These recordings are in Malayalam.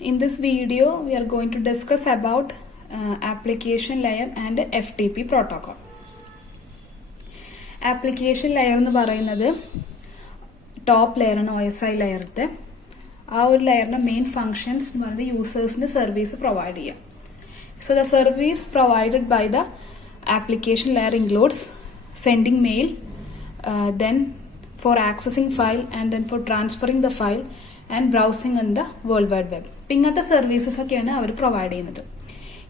In this video, we are going to discuss about application layer and FTP protocol. Application layer എന്ന് പറയുന്നത് ടോപ്പ് ലെയർ ആണ് OSI ലെയറിന്റെ ആ ഒരു ലെയറിന്റെ മെയിൻ ഫങ്ഷൻസ് എന്ന് പറയുന്നത് യൂസേഴ്സിന് സർവീസ് പ്രൊവൈഡ് ചെയ്യാം. So the service provided by the application layer includes sending mail, then for accessing file and then for transferring the file and browsing on the World Wide Web. ഇങ്ങനത്തെ സർവീസസ് ഒക്കെയാണ് അവർ പ്രൊവൈഡ് ചെയ്യുന്നത്.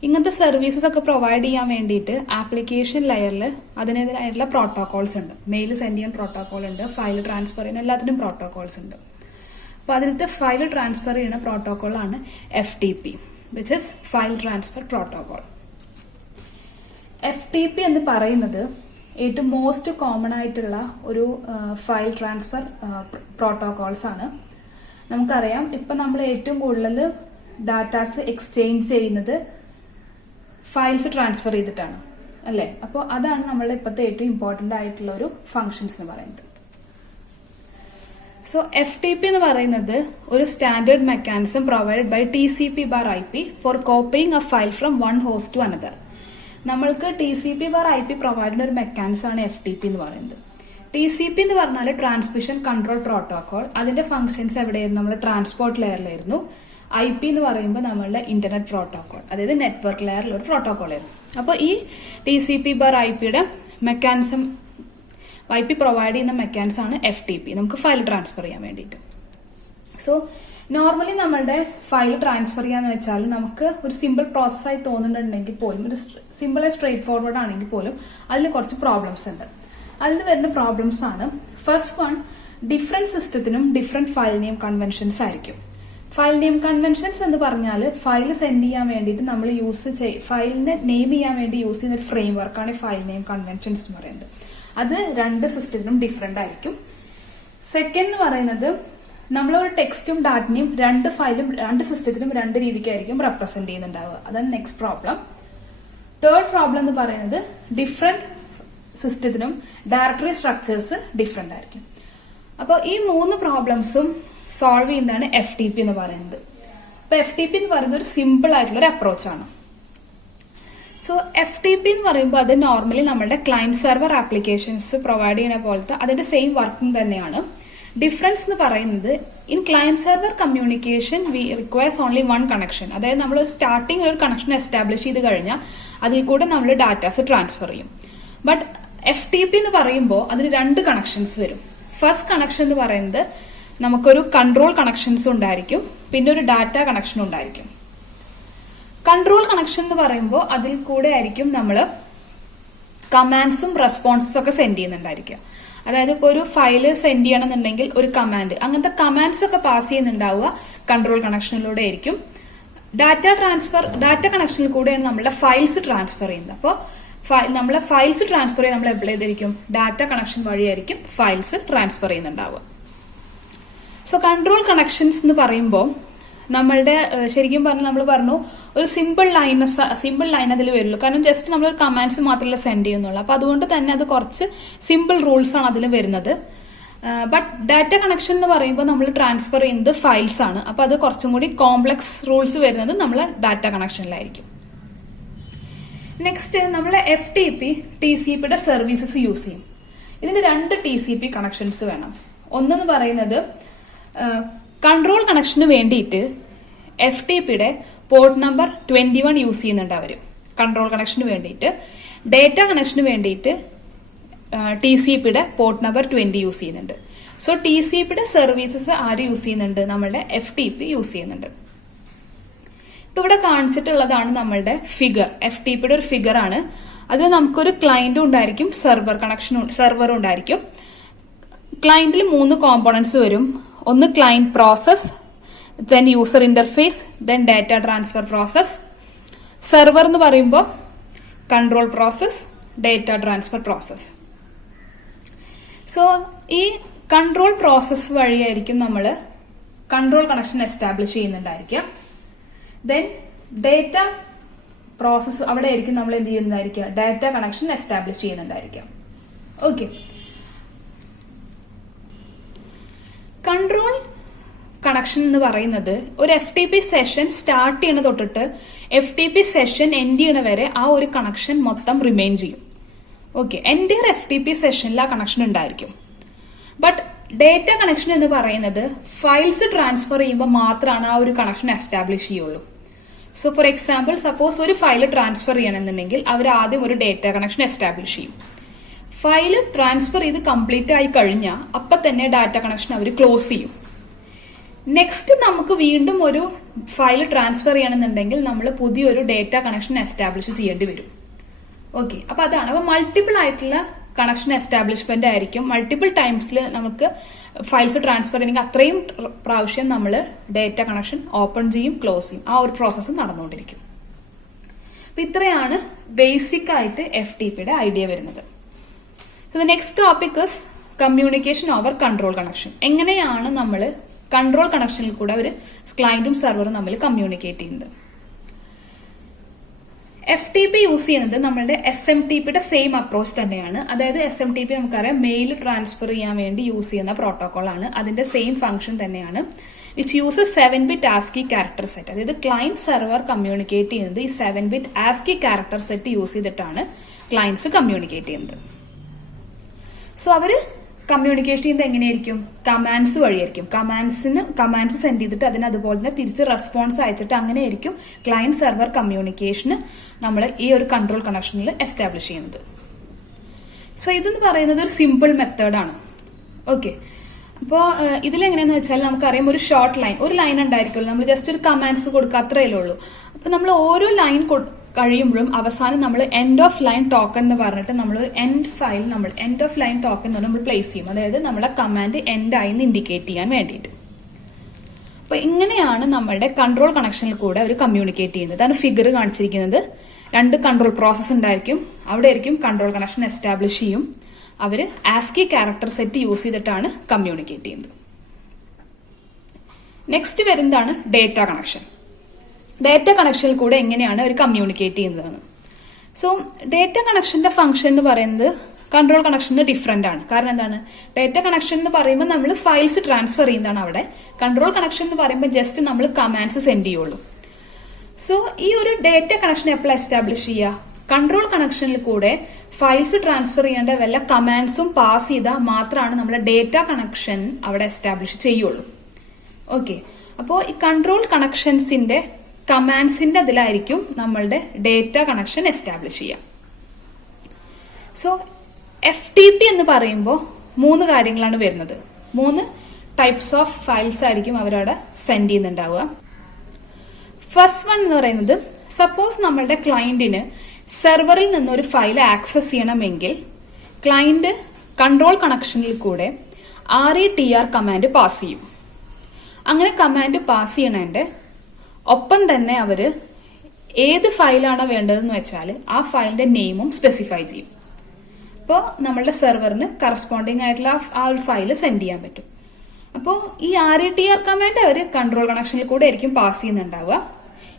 ഇങ്ങനത്തെ സർവീസസ് ഒക്കെ പ്രൊവൈഡ് ചെയ്യാൻ വേണ്ടിയിട്ട് ആപ്ലിക്കേഷൻ ലെയറിൽ അതിൻ്റെതായിട്ടുള്ള പ്രോട്ടോകോൾസ് ഉണ്ട്. മെയിൽ സെൻഡ് ചെയ്യാൻ പ്രോട്ടോകോൾ ഉണ്ട്, ഫയൽ ട്രാൻസ്ഫർ ചെയ്യുന്ന എല്ലാത്തിനും പ്രോട്ടോകോൾസ് ഉണ്ട്. അപ്പോൾ അതിലത്തെ ഫയൽ ട്രാൻസ്ഫർ ചെയ്യുന്ന പ്രോട്ടോകോളാണ് FTP, which is File Transfer Protocol. FTP എന്ന് പറയുന്നത് ഏറ്റവും മോസ്റ്റ് കോമൺ ആയിട്ടുള്ള ഒരു ഫയൽ ട്രാൻസ്ഫർ പ്രോട്ടോകോൾസ് ആണ്. നമുക്കറിയാം ഇപ്പം നമ്മൾ ഏറ്റവും കൂടുതൽ ഡാറ്റാസ് എക്സ്ചേഞ്ച് ചെയ്യുന്നത് ഫയൽസ് ട്രാൻസ്ഫർ ചെയ്തിട്ടാണ് അല്ലേ. അപ്പോൾ അതാണ് നമ്മളുടെ ഇപ്പോഴത്തെ ഏറ്റവും ഇമ്പോർട്ടൻ്റ് ആയിട്ടുള്ള ഒരു ഫങ്ഷൻസ് എന്ന് പറയുന്നത്. സോ FTP എന്ന് പറയുന്നത് ഒരു standard mechanism provided by TCP/IP for copying a file from one host to another. നമ്മൾക്ക് TCP/IP പ്രൊവൈഡ് ഒരു മെക്കാനിസം ആണ് FTP എന്ന് പറയുന്നത്. TCP എന്ന് പറഞ്ഞാൽ ട്രാൻസ്മിഷൻ കൺട്രോൾ പ്രോട്ടോകോൾ. അതിന്റെ ഫംഗ്ഷൻസ് എവിടെയായിരുന്നു? നമ്മൾ ട്രാൻസ്പോർട്ട് ലെയറിലായിരുന്നു. IP എന്ന് പറയുമ്പോൾ നമ്മളുടെ ഇന്റർനെറ്റ് പ്രോട്ടോകോൾ, അതായത് നെറ്റ്വർക്ക് ലെയറിൽ ഒരു പ്രോട്ടോകോൾ ആയിരുന്നു. അപ്പോൾ ഈ TCP/IPയുടെ മെക്കാനിസം IP പ്രൊവൈഡ് ചെയ്യുന്ന മെക്കാനിസം ആണ് FTP, നമുക്ക് ഫയൽ ട്രാൻസ്ഫർ ചെയ്യാൻ വേണ്ടിയിട്ട്. സോ നോർമലി നമ്മളുടെ ഫയൽ ട്രാൻസ്ഫർ ചെയ്യാന്ന് വെച്ചാൽ നമുക്ക് ഒരു സിമ്പിൾ പ്രോസസ്സായി തോന്നുന്നുണ്ടെങ്കിൽ പോലും, ഒരു സിമ്പിൾ ആൻഡ് സ്ട്രേറ്റ് ഫോർവേഡ് ആണെങ്കിൽ പോലും അതിൽ കുറച്ച് പ്രോബ്ലംസ് ഉണ്ട്. അതിൽ വരുന്ന പ്രോബ്ലംസ് ആണ്, ഫസ്റ്റ് വൺ, ഡിഫറെന്റ് സിസ്റ്റത്തിനും ഡിഫറെന്റ് ഫയൽ നെയിം കൺവെൻഷൻസ് ആയിരിക്കും. ഫയൽ നെയിം കൺവെൻഷൻസ് എന്ന് പറഞ്ഞാൽ ഫയൽ സെൻഡ് ചെയ്യാൻ വേണ്ടിയിട്ട് നമ്മൾ ഫയലിനെ നെയിം ചെയ്യാൻ വേണ്ടി യൂസ് ചെയ്യുന്ന ഒരു ഫ്രെയിം വർക്കാണ് ഫയൽ നെയിം കൺവെൻഷൻസ് എന്ന് പറയുന്നത്. അത് രണ്ട് സിസ്റ്റത്തിനും ഡിഫറെന്റ് ആയിരിക്കും. സെക്കൻഡ് എന്ന് പറയുന്നത് നമ്മളൊരു ടെക്സ്റ്റും ഡാറ്റയും രണ്ട് സിസ്റ്റത്തിനും രണ്ട് രീതിക്കായിരിക്കും റെപ്രസെന്റ് ചെയ്യുന്നുണ്ടാവുക. അതാണ് നെക്സ്റ്റ് പ്രോബ്ലം. തേർഡ് പ്രോബ്ലം എന്ന് പറയുന്നത് ഡിഫറെന്റ് സിസ്റ്റത്തിനും ഡയറക്ടറി സ്ട്രക്ചേഴ്സ് ഡിഫറെന്റ് ആയിരിക്കും. അപ്പോൾ ഈ മൂന്ന് പ്രോബ്ലംസും സോൾവ് ചെയ്യുന്നതാണ് FTP എന്ന് പറയുന്നത്. അപ്പൊ FTP എന്ന് പറയുന്നത് ഒരു സിമ്പിൾ ആയിട്ടുള്ള ഒരു അപ്രോച്ചാണ്. സോ FTP എന്ന് പറയുമ്പോൾ അത് നോർമലി നമ്മുടെ ക്ലയന്റ് സെർവർ ആപ്ലിക്കേഷൻസ് പ്രൊവൈഡ് ചെയ്യുന്ന പോലത്തെ അതിന്റെ സെയിം വർക്കിംഗ് തന്നെയാണ്. ഡിഫറൻസ് എന്ന് പറയുന്നത്, in client server communication we requires only one connection. അതായത് നമ്മൾ സ്റ്റാർട്ടിംഗ് ഒരു കണക്ഷൻ എസ്റ്റാബ്ലിഷ് ചെയ്ത് കഴിഞ്ഞാൽ അതിൽ കൂടെ നമ്മൾ ഡാറ്റാസ് ട്രാൻസ്ഫർ ചെയ്യും. ബട്ട് FTP എന്ന് പറയുമ്പോൾ അതിന് രണ്ട് കണക്ഷൻസ് വരും. ഫസ്റ്റ് കണക്ഷൻ എന്ന് പറയുന്നത് നമുക്കൊരു കൺട്രോൾ കണക്ഷൻസ് ഉണ്ടായിരിക്കും, പിന്നെ ഒരു ഡാറ്റ കണക്ഷൻ ഉണ്ടായിരിക്കും. കൺട്രോൾ കണക്ഷൻ എന്ന് പറയുമ്പോൾ അതിൽ കൂടെ ആയിരിക്കും നമ്മൾ കമാൻഡ്സും റെസ്പോൺസും ഒക്കെ സെൻഡ് ചെയ്യുന്നുണ്ടായിരിക്കുക. അതായത് ഇപ്പോൾ ഒരു ഫയല് സെൻഡ് ചെയ്യണമെന്നുണ്ടെങ്കിൽ ഒരു കമാൻഡ്, അങ്ങനത്തെ കമാൻഡ്സ് ഒക്കെ പാസ് ചെയ്യുന്നുണ്ടാവുക കൺട്രോൾ കണക്ഷനിലൂടെ ആയിരിക്കും. ഡാറ്റ കണക്ഷനിൽ കൂടെയാണ് നമ്മളെ ഫയൽസ് ട്രാൻസ്ഫർ ചെയ്യുന്നത്. അപ്പോൾ നമ്മളെ ഫയൽസ് ട്രാൻസ്ഫർ ചെയ്യാൻ നമ്മൾ എവിടെ ചെയ്തിരിക്കും? ഡാറ്റ കണക്ഷൻ വഴിയായിരിക്കും ഫയൽസ് ട്രാൻസ്ഫർ ചെയ്യുന്നുണ്ടാവുക. സോ കൺട്രോൾ കണക്ഷൻസ് എന്ന് പറയുമ്പോൾ നമ്മളുടെ ശരിക്കും പറഞ്ഞാൽ നമ്മൾ പറഞ്ഞു ഒരു സിമ്പിൾ ലൈൻ അതിൽ വരുള്ളൂ. കാരണം ജസ്റ്റ് നമ്മൾ കമാൻഡ്സ് മാത്രമല്ല സെൻഡ് ചെയ്യുന്നുള്ളൂ. അപ്പൊ അതുകൊണ്ട് തന്നെ അത് കുറച്ച് സിമ്പിൾ റൂൾസ് ആണ് അതിൽ വരുന്നത്. ബട്ട് ഡാറ്റ കണക്ഷൻ എന്ന് പറയുമ്പോൾ നമ്മൾ ട്രാൻസ്ഫർ ചെയ്യുന്നത് ഫയൽസ് ആണ്. അപ്പൊ അത് കുറച്ചും കൂടി കോംപ്ലക്സ് റൂൾസ് വരുന്നത് നമ്മൾ ഡാറ്റ കണക്ഷനിലായിരിക്കും. നെക്സ്റ്റ് നമ്മൾ FTP TCPയുടെ സർവീസസ് യൂസ് ചെയ്യും. ഇതിന് രണ്ട് TCP കണക്ഷൻസ് വേണം. ഒന്നെന്ന് പറയുന്നത് കൺട്രോൾ കണക്ഷന് വേണ്ടിയിട്ട് FTPയുടെ പോർട്ട് നമ്പർ 21 യൂസ് ചെയ്യുന്നുണ്ട് അവർ കൺട്രോൾ കണക്ഷന് വേണ്ടിയിട്ട്. ഡേറ്റ കണക്ഷന് വേണ്ടിയിട്ട് TCPയുടെ പോർട്ട് നമ്പർ 20 യൂസ് ചെയ്യുന്നുണ്ട്. സോ TCPയുടെ സർവീസസ് ആര് യൂസ് ചെയ്യുന്നുണ്ട്? നമ്മളുടെ FTP യൂസ് ചെയ്യുന്നുണ്ട്. ഇപ്പൊ ഇവിടെ കാണിച്ചിട്ടുള്ളതാണ് നമ്മളുടെ ഫിഗർ. FTPയുടെ ഒരു ഫിഗർ ആണ്. അതിൽ നമുക്കൊരു ക്ലയന്റും ഉണ്ടായിരിക്കും, സെർവറും ഉണ്ടായിരിക്കും. ക്ലയന്റിൽ 3 കോമ്പോണൻസ് വരും. ഒന്ന് client process, then user interface, then data transfer process. Server എന്ന് പറയുമ്പോൾ control process, data transfer process. So ഈ കൺട്രോൾ പ്രോസസ് വഴിയായിരിക്കും നമ്മൾ കൺട്രോൾ കണക്ഷൻ എസ്റ്റാബ്ലിഷ് ചെയ്യുന്നുണ്ടായിരിക്കാം. ദെൻ ഡേറ്റ പ്രോസസ് അവിടെ ആയിരിക്കും നമ്മൾ എന്ത് ചെയ്യുന്നതായിരിക്കുക? ഡാറ്റ കണക്ഷൻ എസ്റ്റാബ്ലിഷ് ചെയ്യുന്നുണ്ടായിരിക്കാം. ഓക്കെ, കൺട്രോൾ കണക്ഷൻ എന്ന് പറയുന്നത് ഒരു FTP സെഷൻ സ്റ്റാർട്ട് ചെയ്യണ തൊട്ടിട്ട് FTP സെഷൻ എൻഡ് ചെയ്യണ വരെ ആ ഒരു കണക്ഷൻ മൊത്തം റിമെയിൻ ചെയ്യും. ഓക്കെ, എൻ്റെ FTP സെഷനിൽ ആ കണക്ഷൻ ഉണ്ടായിരിക്കും. ബട്ട് ഡേറ്റ കണക്ഷൻ എന്ന് പറയുന്നത് ഫയൽസ് ട്രാൻസ്ഫർ ചെയ്യുമ്പോൾ മാത്രമാണ് ആ ഒരു കണക്ഷൻ എസ്റ്റാബ്ലിഷ് ചെയ്യുള്ളൂ. സോ ഫോർ എക്സാമ്പിൾ, സപ്പോസ് ഒരു ഫയൽ ട്രാൻസ്ഫർ ചെയ്യണമെന്നുണ്ടെങ്കിൽ അവർ ആദ്യം ഒരു ഡേറ്റ കണക്ഷൻ എസ്റ്റാബ്ലിഷ് ചെയ്യും. ഫയൽ ട്രാൻസ്ഫർ ചെയ്ത് കംപ്ലീറ്റ് ആയി കഴിഞ്ഞാൽ അപ്പം തന്നെ ഡാറ്റ കണക്ഷൻ അവർ ക്ലോസ് ചെയ്യും. നെക്സ്റ്റ് നമുക്ക് വീണ്ടും ഒരു ഫയൽ ട്രാൻസ്ഫർ ചെയ്യണമെന്നുണ്ടെങ്കിൽ നമ്മൾ പുതിയൊരു ഡേറ്റ കണക്ഷൻ എസ്റ്റാബ്ലിഷ് ചെയ്യേണ്ടി വരും. ഓക്കെ, അപ്പൊ അതാണ്. അപ്പൊ മൾട്ടിപ്പിൾ ആയിട്ടുള്ള കണക്ഷൻ എസ്റ്റാബ്ലിഷ്മെന്റ് ആയിരിക്കും. മൾട്ടിപ്പിൾ ടൈംസിൽ നമുക്ക് ഫയൽസ് ട്രാൻസ്ഫർ ചെയ്യണമെങ്കിൽ അത്രയും പ്രാവശ്യം നമ്മൾ ഡേറ്റ കണക്ഷൻ ഓപ്പൺ ചെയ്യും, ക്ലോസ് ചെയ്യും. ആ ഒരു പ്രോസസ്സ് നടന്നുകൊണ്ടിരിക്കും. അപ്പൊ ഇത്രയാണ് ബേസിക് ആയിട്ട് FTPയുടെ ഐഡിയ വരുന്നത്. So the next topic is communication over control connection. എങ്ങനെയാണ് നമ്മൾ കൺട്രോൾ കണക്ഷനിൽ കൂടെ ഒരു ക്ലയന്റും സെർവറും തമ്മിൽ കമ്മ്യൂണിക്കേറ്റ് ചെയ്യുന്നത്? FTP യൂസ് ചെയ്യുന്നത് നമ്മളുടെ SMTPയുടെ സെയിം അപ്രോച്ച് തന്നെയാണ്. അതായത് SMTP നമുക്കറിയാം മെയിൽ ട്രാൻസ്ഫർ ചെയ്യാൻ വേണ്ടി യൂസ് ചെയ്യുന്ന പ്രോട്ടോകോൾ ആണ്. അതിന്റെ സെയിം ഫംഗ്ഷൻ തന്നെയാണ്. Which uses 7-bit ASCII character set. അതായത് ക്ലയന്റ് സെർവർ കമ്മ്യൂണിക്കേറ്റ് ചെയ്യുന്നത് ഈ 7-bit ASCII character set use ചെയ്തിട്ടാണ് ക്ലയന്റ്സ് കമ്മ്യൂണിക്കേറ്റ് ചെയ്യുന്നത്. സോ അവര് കമ്മ്യൂണിക്കേഷൻ ചെയ്യുന്നത് എങ്ങനെയായിരിക്കും? കമാൻഡ്സ് വഴിയായിരിക്കും. കമാൻഡ്സ് സെൻഡ് ചെയ്തിട്ട് അതിന് അതുപോലെ തന്നെ തിരിച്ച് റെസ്പോൺസ് അയച്ചിട്ട് അങ്ങനെയായിരിക്കും ക്ലയന്റ് സെർവർ കമ്മ്യൂണിക്കേഷന് നമ്മൾ ഈ ഒരു കൺട്രോൾ കണക്ഷനിൽ എസ്റ്റാബ്ലിഷ് ചെയ്യുന്നത്. സോ ഇതെന്ന് പറയുന്നത് ഒരു സിമ്പിൾ മെത്തേഡാണ്. ഓക്കെ, അപ്പോൾ ഇതിലെങ്ങനെയാന്ന് വെച്ചാൽ നമുക്കറിയാം ഒരു ഷോർട്ട് ലൈൻ, ഒരു ലൈൻ ഉണ്ടായിരിക്കുമല്ലോ, നമ്മൾ ജസ്റ്റ് ഒരു കമാൻഡ്സ് കൊടുക്കുക, അത്രയല്ലേ ഉള്ളൂ. അപ്പൊ നമ്മൾ ഓരോ ലൈൻ കഴിയുമ്പോഴും അവസാനം നമ്മൾ എൻഡ് ഓഫ് ലൈൻ ടോക്കൺ എന്ന് പറഞ്ഞിട്ട് നമ്മൾ ഒരു എൻഡ് ഓഫ് ലൈൻ ടോക്കൺ നമ്മൾ പ്ലേസ് ചെയ്യും. അതായത് നമ്മളെ കമാൻഡ് എൻഡ് ആയി ഇൻഡിക്കേറ്റ് ചെയ്യാൻ വേണ്ടിയിട്ട്. അപ്പൊ ഇങ്ങനെയാണ് നമ്മളുടെ കൺട്രോൾ കണക്ഷനിൽ കൂടെ അവർ കമ്മ്യൂണിക്കേറ്റ് ചെയ്യുന്നത്. അതാണ് ഫിഗർ കാണിച്ചിരിക്കുന്നത്. 2 കൺട്രോൾ പ്രോസസ് ഉണ്ടായിരിക്കും. അവിടെ ആയിരിക്കും കൺട്രോൾ കണക്ഷൻ എസ്റ്റാബ്ലിഷ് ചെയ്യും. അവർ ASCII ക്യാരക്ടർ സെറ്റ് യൂസ് ചെയ്തിട്ടാണ് കമ്മ്യൂണിക്കേറ്റ് ചെയ്യുന്നത്. നെക്സ്റ്റ് വരുന്നതാണ് ഡേറ്റ കണക്ഷൻ. ഡേറ്റ കണക്ഷനിൽ കൂടെ എങ്ങനെയാണ് അവർ കമ്മ്യൂണിക്കേറ്റ് ചെയ്യുന്നതെന്ന്. സോ ഡേറ്റ കണക്ഷന്റെ ഫംഗ്ഷൻ എന്ന് പറയുന്നത് കൺട്രോൾ കണക്ഷന് ഡിഫറെന്റ് ആണ്. കാരണം എന്താണ്? ഡേറ്റ കണക്ഷൻ എന്ന് പറയുമ്പോൾ നമ്മൾ ഫയൽസ് ട്രാൻസ്ഫർ ചെയ്യുന്നതാണ് അവിടെ. കൺട്രോൾ കണക്ഷൻ എന്ന് പറയുമ്പോൾ ജസ്റ്റ് നമ്മൾ കമാൻഡ്സ് സെൻഡ് ചെയ്യുള്ളൂ. സോ ഈ ഒരു ഡേറ്റ കണക്ഷൻ എപ്പോഴാണ് എസ്റ്റാബ്ലിഷ് ചെയ്യുക? കൺട്രോൾ കണക്ഷനിൽ കൂടെ ഫയൽസ് ട്രാൻസ്ഫർ ചെയ്യേണ്ട വല്ല കമാൻഡ്സും പാസ് ചെയ്താൽ മാത്രമാണ് നമ്മുടെ ഡേറ്റ കണക്ഷൻ അവിടെ എസ്റ്റാബ്ലിഷ് ചെയ്യുള്ളൂ. ഓക്കെ, അപ്പോൾ ഈ കൺട്രോൾ കണക്ഷൻസിന്റെ കമാൻഡ്സിന്റെ അതിലായിരിക്കും നമ്മളുടെ ഡേറ്റ കണക്ഷൻ എസ്റ്റാബ്ലിഷ് ചെയ്യുക. സോ FTP എന്ന് പറയുമ്പോൾ 3 കാര്യങ്ങളാണ് വരുന്നത്. 3 ടൈപ്സ് ഓഫ് ഫയൽസ് ആയിരിക്കും അവരവിടെ സെൻഡ് ചെയ്യുന്നുണ്ടാവുക. ഫസ്റ്റ് വൺ എന്ന് പറയുന്നത്, സപ്പോസ് നമ്മളുടെ ക്ലയന്റിന് സെർവറിൽ നിന്നൊരു ഫയൽ ആക്സസ് ചെയ്യണമെങ്കിൽ ക്ലയന്റ് കൺട്രോൾ കണക്ഷനിൽ കൂടെ RETR കമാൻഡ് പാസ് ചെയ്യും. അങ്ങനെ കമാൻഡ് പാസ് ചെയ്യണതിന്റെ ഒപ്പം തന്നെ അവര് ഏത് ഫയലാണോ വേണ്ടതെന്ന് വെച്ചാൽ ആ ഫയലിന്റെ നെയിമും സ്പെസിഫൈ ചെയ്യും. അപ്പോൾ നമ്മളുടെ സെർവറിന് കറസ്പോണ്ടിങ് ആയിട്ടുള്ള ആ ഒരു ഫയൽ സെൻഡ് ചെയ്യാൻ പറ്റും. അപ്പോൾ ഈ RETR കമാൻഡ് അവർ കൺട്രോൾ കണക്ഷനിൽ കൂടെ ആയിരിക്കും പാസ് ചെയ്യുന്നുണ്ടാവുക.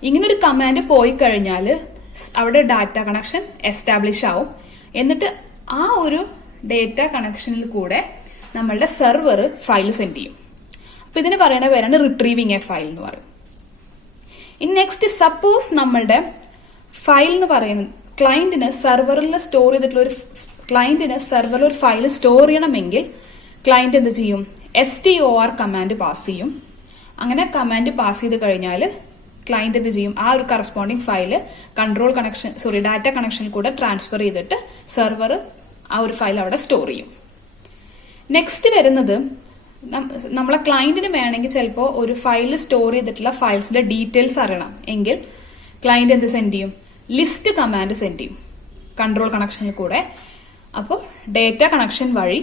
ഇങ്ങനൊരു കമാൻഡ് പോയി കഴിഞ്ഞാൽ അവിടെ ഡാറ്റ കണക്ഷൻ എസ്റ്റാബ്ലിഷ് ആവും. എന്നിട്ട് ആ ഒരു ഡേറ്റ കണക്ഷനിൽ കൂടെ നമ്മളുടെ സെർവർ ഫയൽ സെൻഡ് ചെയ്യും. അപ്പൊ ഇതിന് പറയുന്ന പേരാണ് റിട്രീവിങ് എ ഫയൽ എന്ന് പറയും. ഇനി നെക്സ്റ്റ്, സപ്പോസ് നമ്മളുടെ ഫയൽ എന്ന് പറയുന്നത് ക്ലയന്റിന് സെർവറിൽ സ്റ്റോർ ചെയ്തിട്ടുള്ള ഒരു ഫയൽ സ്റ്റോർ ചെയ്യണമെങ്കിൽ ക്ലയന്റ് എന്ത് ചെയ്യും? STOR കമാൻഡ് പാസ് ചെയ്യും. അങ്ങനെ കമാൻഡ് പാസ് ചെയ്ത് കഴിഞ്ഞാൽ ക്ലയന്റ് എന്ത് ചെയ്യും? ആ ഒരു കറസ്പോണ്ടിങ് ഫയൽ ഡാറ്റ കണക്ഷനിൽ കൂടെ ട്രാൻസ്ഫർ ചെയ്തിട്ട് സെർവർ ആ ഒരു ഫയൽ അവിടെ സ്റ്റോർ ചെയ്യും. നെക്സ്റ്റ് വരുന്നത്, നമ്മളെ ക്ലയന്റിന് വേണമെങ്കിൽ ചിലപ്പോൾ ഒരു ഫയൽ സ്റ്റോർ ചെയ്തിട്ടുള്ള ഫയൽസിന്റെ ഡീറ്റെയിൽസ് അറിയണം എങ്കിൽ ക്ലയന്റ് എന്ത് സെൻഡ് ചെയ്യും? ലിസ്റ്റ് കമാൻഡ് സെൻഡ് ചെയ്യും കൺട്രോൾ കണക്ഷനിൽ കൂടെ. അപ്പോൾ ഡേറ്റ കണക്ഷൻ വഴി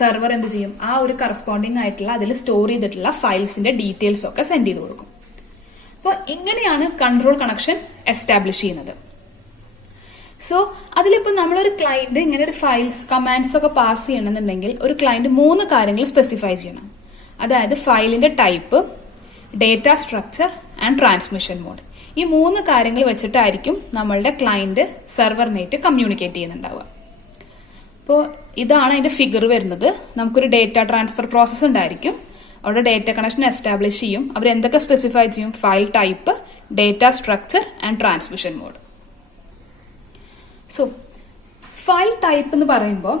സെർവർ എന്ത് ചെയ്യും? ആ ഒരു കറസ്പോണ്ടിങ് ആയിട്ടുള്ള അതിൽ സ്റ്റോർ ചെയ്തിട്ടുള്ള ഫയൽസിന്റെ ഡീറ്റെയിൽസ് ഒക്കെ സെൻഡ് ചെയ്ത് കൊടുക്കും. അപ്പോൾ ഇങ്ങനെയാണ് കൺട്രോൾ കണക്ഷൻ എസ്റ്റാബ്ലിഷ് ചെയ്യുന്നത്. സോ അതിലിപ്പോ നമ്മളൊരു ക്ലയന്റ് ഇങ്ങനെ ഒരു ഫയൽസ് കമാൻഡ്സ് ഒക്കെ പാസ് ചെയ്യണമെന്നുണ്ടെങ്കിൽ ഒരു ക്ലയന്റ് 3 കാര്യങ്ങൾ സ്പെസിഫൈ ചെയ്യണം. അതായത് ഫയലിന്റെ type, data structure and transmission mode. ഈ 3 കാര്യങ്ങൾ വെച്ചിട്ടായിരിക്കും നമ്മളുടെ ക്ലയന്റ് സെർവറിനായിട്ട് കമ്മ്യൂണിക്കേറ്റ് ചെയ്യുന്നുണ്ടാവുക. അപ്പോൾ ഇതാണ് അതിന്റെ ഫിഗർ വരുന്നത്. നമുക്കൊരു ഡേറ്റ ട്രാൻസ്ഫർ പ്രോസസ് ഉണ്ടായിരിക്കും. അവിടെ ഡേറ്റ കണക്ഷൻ എസ്റ്റാബ്ലിഷ് ചെയ്യും. അവർ എന്തൊക്കെ സ്പെസിഫൈ ചെയ്യും? File type, data structure and transmission mode. So file type എന്ന് പറയുമ്പോൾ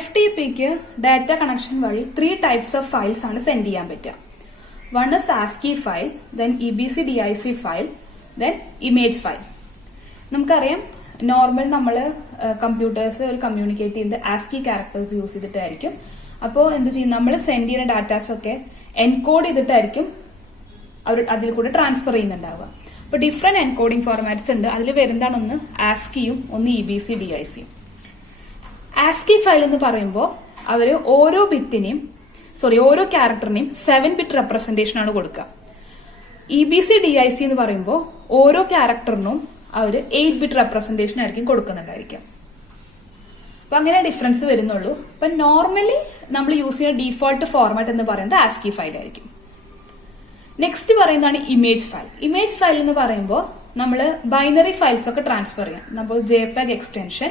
FTPക്ക് ഡാറ്റ കണക്ഷൻ വഴി 3 ടൈപ്സ് ഓഫ് ഫയൽസ് ആണ് സെൻഡ് ചെയ്യാൻ പറ്റുക. One is ASCII file, then EBCDIC file, then image file. നമുക്കറിയാം നോർമൽ നമ്മൾ കമ്പ്യൂട്ടേഴ്സ് കമ്മ്യൂണിക്കേറ്റ് ചെയ്യുന്നത് ASCII ക്യാരക്ടേഴ്സ് യൂസ് ചെയ്തിട്ടായിരിക്കും. അപ്പോൾ എന്ത് ചെയ്യും? നമ്മൾ സെൻഡ് ചെയ്യുന്ന ഡാറ്റാസ് ഒക്കെ എൻകോഡ് ചെയ്തിട്ടായിരിക്കും അവർ അതിൽ കൂടെ ട്രാൻസ്ഫർ ചെയ്യുന്നുണ്ടാവുക. അപ്പോൾ ഡിഫറെന്റ് എൻകോഡിംഗ് ഫോർമാറ്റ്സ് ഉണ്ട്. അതിൽ വരുന്നതാണ് ഒന്ന് ASCIIയും ഒന്ന് EBCDICയും. ASCII ഫയൽ എന്ന് പറയുമ്പോൾ അവർ ഓരോ ക്യാരക്ടറിനെയും 7-ബിറ്റ് റെപ്രസെന്റേഷൻ ആണ് കൊടുക്കുക. EBCDIC എന്ന് പറയുമ്പോൾ ഓരോ ക്യാരക്ടറിനും അവർ 8-ബിറ്റ് റെപ്രസെന്റേഷൻ ആയിരിക്കും കൊടുക്കുന്നുണ്ടായിരിക്കും. അപ്പൊ അങ്ങനെ ഡിഫറൻസ് വരുന്നുള്ളൂ. അപ്പൊ നോർമലി നമ്മൾ യൂസ് ചെയ്യുന്ന ഡീഫോൾട്ട് ഫോർമാറ്റ് എന്ന് പറയുന്നത് ASCII ഫയൽ ആയിരിക്കും. നെക്സ്റ്റ് പറയുന്നതാണ് ഇമേജ് ഫയൽ. ഇമേജ് ഫയൽ എന്ന് പറയുമ്പോൾ നമ്മൾ ബൈനറി ഫയൽസ് ഒക്കെ ട്രാൻസ്ഫർ ചെയ്യാം. നമ്മൾ JPEG എക്സ്റ്റൻഷൻ,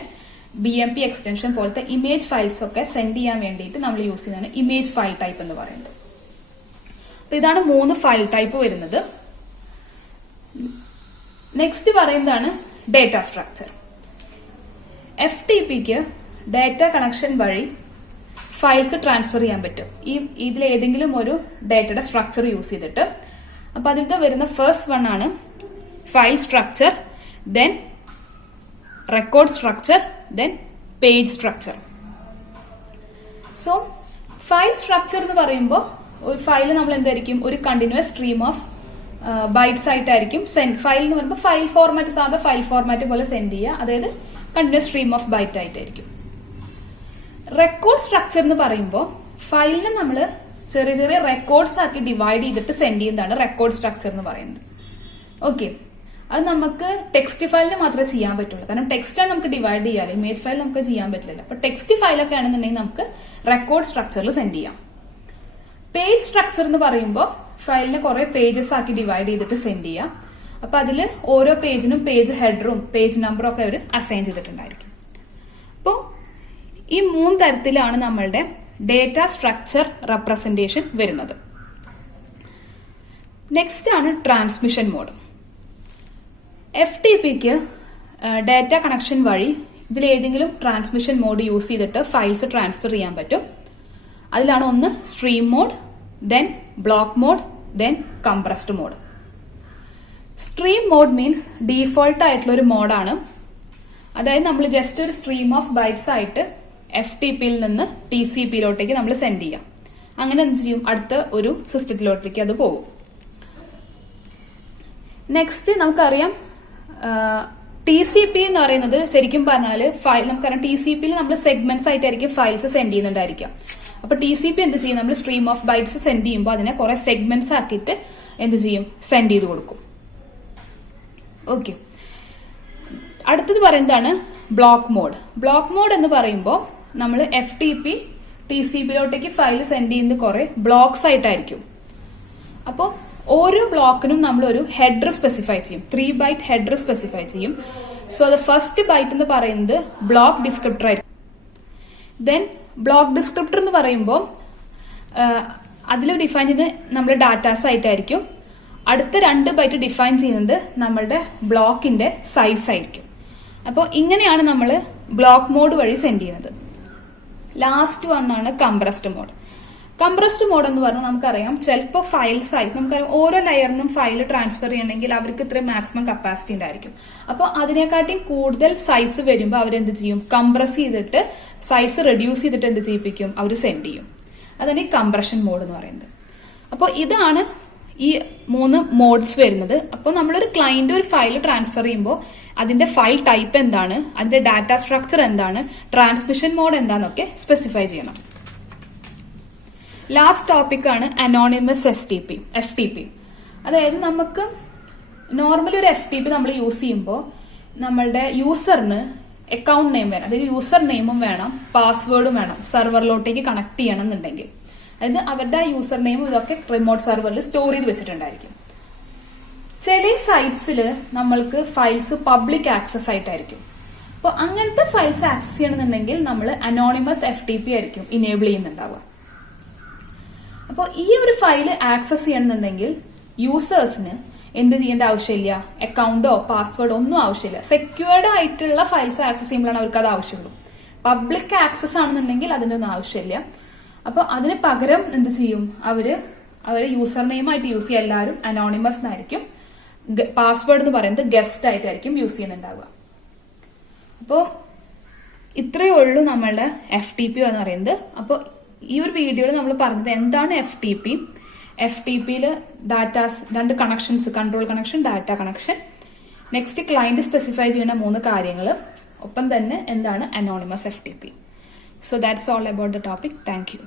BMP എക്സ്റ്റൻഷൻ പോലത്തെ ഇമേജ് ഫയൽസ് ഒക്കെ സെൻഡ് ചെയ്യാൻ വേണ്ടിയിട്ട് നമ്മൾ യൂസ് ചെയ്യുന്നതാണ് ഇമേജ് ഫയൽ ടൈപ്പ് എന്ന് പറയുന്നത്. അപ്പൊ ഇതാണ് 3 ഫയൽ ടൈപ്പ് വരുന്നത്. നെക്സ്റ്റ് പറയുന്നതാണ് ഡേറ്റ സ്ട്രക്ചർ. FTPക്ക് ഡാറ്റ കണക്ഷൻ വഴി ഫയൽസ് ട്രാൻസ്ഫർ ചെയ്യാൻ പറ്റും ഇതിലേതെങ്കിലും ഒരു ഡേറ്റയുടെ സ്ട്രക്ചർ യൂസ് ചെയ്തിട്ട്. അപ്പൊ അതിലത്തെ വരുന്ന ഫസ്റ്റ് വൺ ആണ് file structure, then record structure, then page structure. So file structure എന്ന് പറയുമ്പോൾ ഒരു ഫയൽ നമ്മൾ എന്തായിരിക്കും? ഒരു കണ്ടിന്യൂസ് സ്ട്രീം ഓഫ് ബൈറ്റ്സ് ആയിട്ടായിരിക്കും ഫയൽ എന്ന് പറയുമ്പോൾ ഫയൽ ഫോർമാറ്റ് സാധാ ഫയൽ ഫോർമാറ്റ് പോലെ സെൻഡ് ചെയ്യുക. അതായത് കണ്ടിന്യൂസ് സ്ട്രീം ഓഫ് ബൈറ്റ് ആയിട്ടായിരിക്കും. റെക്കോർഡ് സ്ട്രക്ചർ എന്ന് പറയുമ്പോൾ ഫയലിനെ നമ്മൾ ചെറിയ ചെറിയ റെക്കോർഡ്സ് ആക്കി ഡിവൈഡ് ചെയ്തിട്ട് സെൻഡ് ചെയ്യുന്നതാണ് റെക്കോർഡ് സ്ട്രക്ചർ എന്ന് പറയുന്നത്. ഓക്കെ, അത് നമുക്ക് ടെക്സ്റ്റ് ഫയലിന് മാത്രമേ ചെയ്യാൻ പറ്റുള്ളൂ. കാരണം ടെക്സ്റ്റ് നമുക്ക് ഡിവൈഡ് ചെയ്യാം, ഇമേജ് ഫയൽ നമുക്ക് ചെയ്യാൻ പറ്റില്ല. അപ്പൊ ടെക്സ്റ്റ് ഫയലൊക്കെ ആണെന്നുണ്ടെങ്കിൽ നമുക്ക് റെക്കോർഡ് സ്ട്രക്ചറിൽ സെൻഡ് ചെയ്യാം. പേജ് സ്ട്രക്ചർ എന്ന് പറയുമ്പോൾ ഫയലിനെ കുറെ പേജസ് ആക്കി ഡിവൈഡ് ചെയ്തിട്ട് സെൻഡ് ചെയ്യാം. അപ്പൊ അതിൽ ഓരോ പേജിനും പേജ് ഹെഡറും പേജ് നമ്പറും ഒക്കെ അവർ അസൈൻ ചെയ്തിട്ടുണ്ടായിരിക്കും. അപ്പോൾ ഈ 3 തരത്തിലാണ് നമ്മളുടെ ഡേറ്റ സ്ട്രക്ചർ റെപ്രസെന്റേഷൻ വരുന്നത്. നെക്സ്റ്റ് ആണ് ട്രാൻസ്മിഷൻ മോഡ്. FTPക്ക് ഡാറ്റ കണക്ഷൻ വഴി ഇതിലേതെങ്കിലും ട്രാൻസ്മിഷൻ മോഡ് യൂസ് ചെയ്തിട്ട് ഫയൽസ് ട്രാൻസ്ഫർ ചെയ്യാൻ പറ്റും. അതിലാണ് ഒന്ന് stream mode, then block mode, then compressed mode. Stream mode means default ആയിട്ടുള്ള ഒരു മോഡാണ്. അതായത് നമ്മൾ ജസ്റ്റ് ഒരു സ്ട്രീം ഓഫ് ബൈറ്റ്സ് ആയിട്ട് FTPയിൽ നിന്ന് TCPയിലോട്ടേക്ക് നമ്മൾ സെൻഡ് ചെയ്യാം. അങ്ങനെ എന്ത് ചെയ്യും? അടുത്ത ഒരു സിസ്റ്റത്തിലോട്ടേക്ക് അത് പോകും. നെക്സ്റ്റ് നമുക്കറിയാം TCP എന്ന് പറയുന്നത് ശരിക്കും പറഞ്ഞാൽ ഫയൽ നമുക്കറിയാം TCPയിൽ നമ്മൾ സെഗ്മെന്റ്സ് ആയിട്ടായിരിക്കും ഫയൽസ് സെൻഡ് ചെയ്യുന്നുണ്ടായിരിക്കാം. അപ്പൊ TCP എന്ത് ചെയ്യും? നമ്മൾ സ്ട്രീം ഓഫ് ബൈറ്റ്സ് സെൻഡ് ചെയ്യുമ്പോൾ അതിനെ കുറെ സെഗ്മെന്റ്സ് ആക്കിയിട്ട് എന്ത് ചെയ്യും? സെൻഡ് ചെയ്ത് കൊടുക്കും. ഓക്കെ, അടുത്തത് പറയുന്നതാണ് ബ്ലോക്ക് മോഡ്. ബ്ലോക്ക് മോഡ് എന്ന് പറയുമ്പോൾ നമ്മൾ FTP TCPയിലോട്ടേക്ക് ഫയൽ സെൻഡ് ചെയ്യുന്നത് കുറെ ബ്ലോക്സ് ആയിട്ടായിരിക്കും. അപ്പോൾ ഓരോ ബ്ലോക്കിനും നമ്മൾ ഒരു ഹെഡർ സ്പെസിഫൈ ചെയ്യും. 3 ബൈറ്റ് ഹെഡർ സ്പെസിഫൈ ചെയ്യും. സോ ദ ഫസ്റ്റ് ബൈറ്റ് എന്ന് പറയുന്നത് ബ്ലോക്ക് ഡിസ്ക്രിപ്റ്റർ ആയിരിക്കും. ദെൻ ബ്ലോക്ക് ഡിസ്ക്രിപ്റ്റർ എന്ന് പറയുമ്പോൾ അതിൽ ഡിഫൈൻ ചെയ്യുന്നത് നമ്മുടെ ഡാറ്റാസ് ആയിട്ടായിരിക്കും. അടുത്ത 2 ബൈറ്റ് ഡിഫൈൻ ചെയ്യുന്നത് നമ്മളുടെ ബ്ലോക്കിന്റെ സൈസ് ആയിരിക്കും. അപ്പോൾ ഇങ്ങനെയാണ് നമ്മൾ ബ്ലോക്ക് മോഡ് വഴി സെൻഡ് ചെയ്യുന്നത്. ലാസ്റ്റ് വൺ ആണ് കംപ്രസ്ഡ് മോഡ്. കംപ്രസ്ഡ് മോഡ് എന്ന് പറഞ്ഞാൽ നമുക്കറിയാം ചിലപ്പോൾ ഫയൽ സൈസ് നമുക്കറിയാം ഓരോ ലെയറിനും ഫയൽ ട്രാൻസ്ഫർ ചെയ്യണമെങ്കിൽ അവർക്ക് ഇത്രയും മാക്സിമം കപ്പാസിറ്റി ഉണ്ടായിരിക്കും. അപ്പോൾ അതിനെക്കാട്ടിയും കൂടുതൽ സൈസ് വരുമ്പോൾ അവരെന്ത് ചെയ്യും? കംപ്രസ് ചെയ്തിട്ട് സൈസ് റെഡ്യൂസ് ചെയ്തിട്ട് എന്ത് ചെയ്യിപ്പിക്കും? അവർ സെൻഡ് ചെയ്യും. അതാണ് ഈ കംപ്രഷൻ മോഡ് എന്ന് പറയുന്നത്. അപ്പോൾ ഇതാണ് ഈ 3 മോഡ്സ് വരുന്നത്. അപ്പോൾ നമ്മളൊരു ക്ലയന്റ് ഒരു ഫയൽ ട്രാൻസ്ഫർ ചെയ്യുമ്പോൾ അതിന്റെ ഫയൽ ടൈപ്പ് എന്താണ്, അതിന്റെ ഡാറ്റ സ്ട്രക്ചർ എന്താണ്, ട്രാൻസ്മിഷൻ മോഡ് എന്താണെന്നൊക്കെ സ്പെസിഫൈ ചെയ്യണം. ലാസ്റ്റ് ടോപ്പിക് ആണ് അനോണിമസ് FTP. അതായത് നമുക്ക് നോർമലി ഒരു FTP നമ്മൾ യൂസ് ചെയ്യുമ്പോൾ നമ്മളുടെ യൂസറിന് അക്കൗണ്ട് നെയിം വേണം. അതായത് യൂസർ നെയിമും വേണം, പാസ്വേഡും വേണം സെർവറിലോട്ടേക്ക് കണക്ട് ചെയ്യണം എന്നുണ്ടെങ്കിൽ. അതായത് അവരുടെ യൂസർ നെയിമും ഇതൊക്കെ റിമോട്ട് സെർവറിൽ സ്റ്റോർ ചെയ്ത് വെച്ചിട്ടുണ്ടായിരിക്കും. ചില സൈറ്റ്സിൽ നമ്മൾക്ക് ഫയൽസ് പബ്ലിക് ആക്സസ് ആയിട്ടായിരിക്കും. അപ്പോൾ അങ്ങനത്തെ ഫയൽസ് ആക്സസ് ചെയ്യണമെന്നുണ്ടെങ്കിൽ നമ്മൾ അനോണിമസ് FTP ആയിരിക്കും ഇനേബിൾ ചെയ്യുന്നുണ്ടാവുക. അപ്പോൾ ഈ ഒരു ഫയൽ ആക്സസ് ചെയ്യണമെന്നുണ്ടെങ്കിൽ യൂസേഴ്സിന് എന്ത് ചെയ്യേണ്ട ആവശ്യമില്ല, അക്കൗണ്ടോ പാസ്വേഡോ ഒന്നും ആവശ്യമില്ല. സെക്യൂർഡ് ആയിട്ടുള്ള ഫയൽസ് ആക്സസ് ചെയ്യുമ്പോഴാണ് അവർക്ക് അത് ആവശ്യമുള്ളൂ. പബ്ലിക് ആക്സസ് ആണെന്നുണ്ടെങ്കിൽ അതിൻ്റെ ഒന്നും ആവശ്യമില്ല. അപ്പോൾ അതിന് പകരം എന്ത് ചെയ്യും, അവര് യൂസർ നെയിം ആയിട്ട് യൂസ് ചെയ്യുക, എല്ലാവരും അനോണിമസ് എന്നായിരിക്കും. പാസ്വേഡ് എന്ന് പറയുന്നത് ഗസ്റ്റ് ആയിട്ടായിരിക്കും യൂസ് ചെയ്യുന്നുണ്ടാവുക. അപ്പോൾ ഇത്രയേ ഉള്ളൂ നമ്മളുടെ FTP എന്ന് പറയുന്നത്. അപ്പോൾ ഈ ഒരു വീഡിയോയിൽ നമ്മൾ പറഞ്ഞത് എന്താണ് FTP. FTPയിൽ ഡാറ്റാസ് 2 connections, control connection, data connection, next client specify ചെയ്യുന്ന 3 കാര്യങ്ങൾ, ഒപ്പം തന്നെ എന്താണ് anonymous FTP. So that's all about the topic. Thank you.